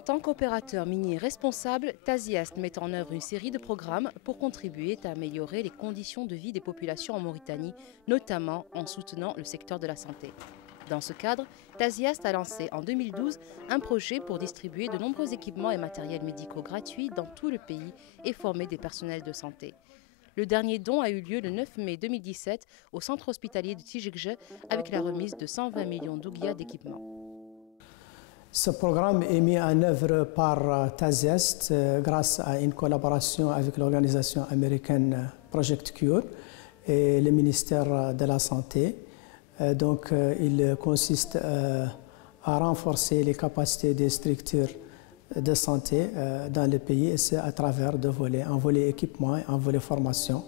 En tant qu'opérateur minier responsable, Taziast met en œuvre une série de programmes pour contribuer à améliorer les conditions de vie des populations en Mauritanie, notamment en soutenant le secteur de la santé. Dans ce cadre, Taziast a lancé en 2012 un projet pour distribuer de nombreux équipements et matériels médicaux gratuits dans tout le pays et former des personnels de santé. Le dernier don a eu lieu le 9 mai 2017 au centre hospitalier de Tijikje avec la remise de 120 millions d'ouguiya d'équipements. Ce programme est mis en œuvre par Taziast grâce à une collaboration avec l'organisation américaine Project Cure et le ministère de la Santé. Donc, il consiste à renforcer les capacités des structures de santé dans le pays, et c'est à travers deux volets, un volet équipement et un volet formation.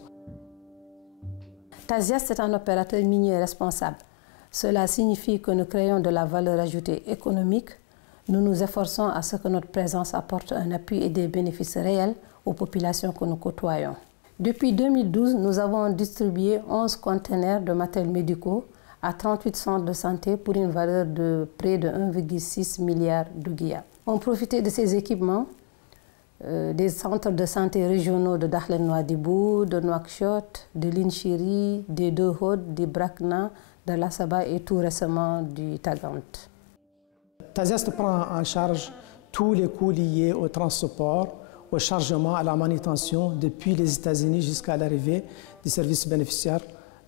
Taziast est un opérateur minier responsable. Cela signifie que nous créons de la valeur ajoutée économique. Nous nous efforçons à ce que notre présence apporte un appui et des bénéfices réels aux populations que nous côtoyons. Depuis 2012, nous avons distribué 11 conteneurs de matériels médicaux à 38 centres de santé pour une valeur de près de 1,6 milliard d'ouguiya. On profitait de ces équipements des centres de santé régionaux de Dakhlen Nouadhibou, de Nouakchott, de Linchiri, des Deux-Hauts, des Brakna, de l'Assaba et tout récemment du Tagant. Taziast prend en charge tous les coûts liés au transport, au chargement, à la manutention depuis les États-Unis jusqu'à l'arrivée des services bénéficiaires,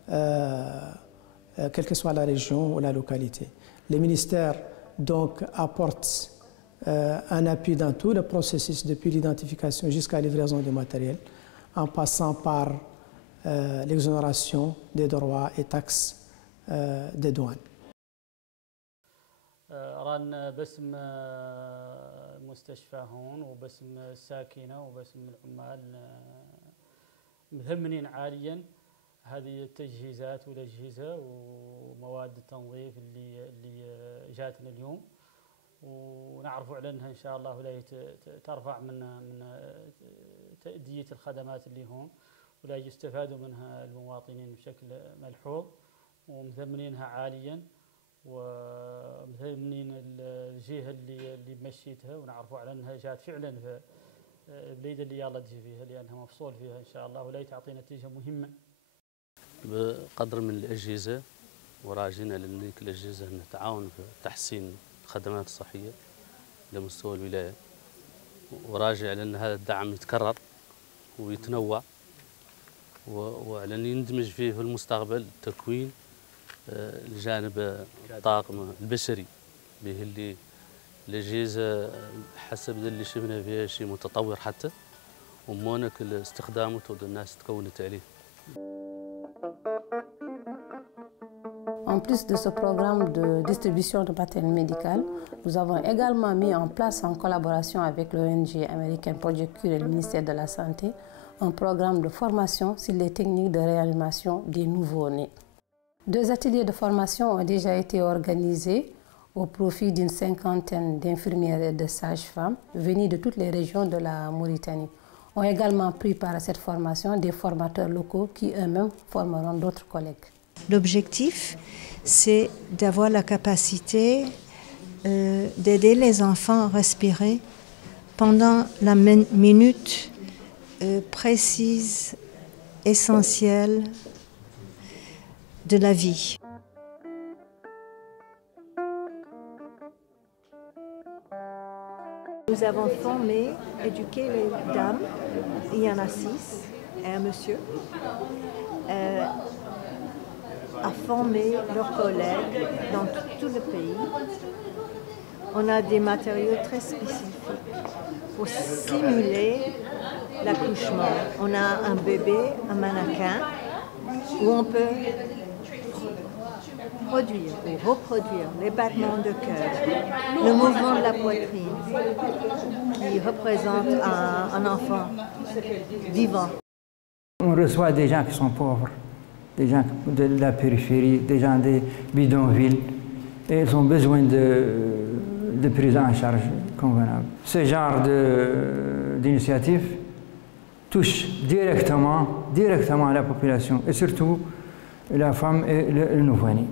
quelle que soit la région ou la localité. Le ministère donc apporte un appui dans tout le processus depuis l'identification jusqu'à la livraison du matériel, en passant par l'exonération des droits et taxes des douanes. رانا باسم المستشفى هون وباسم الساكنة وباسم العمال مهمنين عاليا هذه التجهيزات والأجهزة ومواد التنظيف اللي جاتنا اليوم، ونعرف على أنها إن شاء الله ولا ترفع من تأدية الخدمات اللي هون ولا يستفادوا منها المواطنين بشكل ملحوظ، ومثمنينها عاليا ومثمنين الجهة اللي مشيتها، ونعرفوا على أنها جات فعلا في البليدة اللي يلا تجي فيها لأنها مفصول فيها إن شاء الله ولا تعطي نتيجة مهمة. بقدر من الأجهزة وراجينا لنيك الأجهزة نتعاون في تحسين الخدمات الصحية لمستوى الولاية، وراجع على أن هذا الدعم يتكرر ويتنوع، وعلى أن يندمج فيه في المستقبل تكوين الجانب الطاقم البشري به اللي الأجهزة حسب اللي شفنا فيها شيء متطور حتى ومونك استخدامته الناس تكونت عليه. En plus de ce programme de distribution de matériel médical, nous avons également mis en place en collaboration avec l'ONG américaine Project Cure et le ministère de la Santé un programme de formation sur les techniques de réanimation des nouveau-nés. 2 ateliers de formation ont déjà été organisés au profit d'une 50aine d'infirmières et de sages-femmes venues de toutes les régions de la Mauritanie. Ont également pris part à cette formation des formateurs locaux qui eux-mêmes formeront d'autres collègues. L'objectif, c'est d'avoir la capacité d'aider les enfants à respirer pendant la minute précise, essentielle de la vie. Nous avons formé, éduqué les dames, il y en a 6, et un monsieur, à former leurs collègues dans tout le pays. On a des matériaux très spécifiques pour simuler l'accouchement. On a un bébé, un mannequin, où on peut produire ou reproduire les battements de cœur, le mouvement de la poitrine qui représente un enfant vivant. On reçoit des gens qui sont pauvres, des gens de la périphérie, des gens des bidonvilles, et ils ont besoin de prise en charge convenable. Ce genre d'initiative touche directement la population, et surtout la femme et le nouveau-né.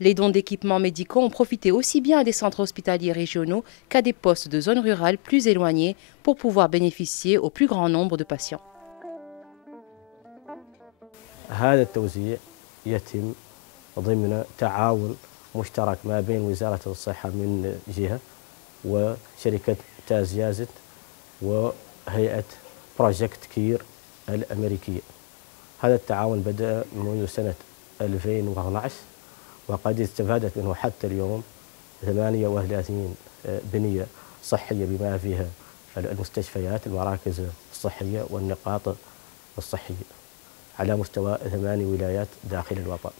Les dons d'équipements médicaux ont profité aussi bien à des centres hospitaliers régionaux qu'à des postes de zones rurales plus éloignées pour pouvoir bénéficier au plus grand nombre de patients. هذا التوزيع يتم ضمن تعاون مشترك ما بين وزارة الصحة من جهة وشركة تازيازت وهيئة بروجكت كير الأمريكية. هذا التعاون بدأ منذ سنة 2012 وقد استفادت منه حتى اليوم 38 بنية صحية بما فيها المستشفيات، المراكز الصحية والنقاط الصحية على مستوى 8 ولايات داخل الوطن.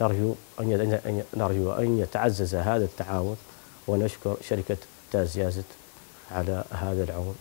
نرجو أن يتعزز هذا التعاون ونشكر شركة تازيازت على هذا العون.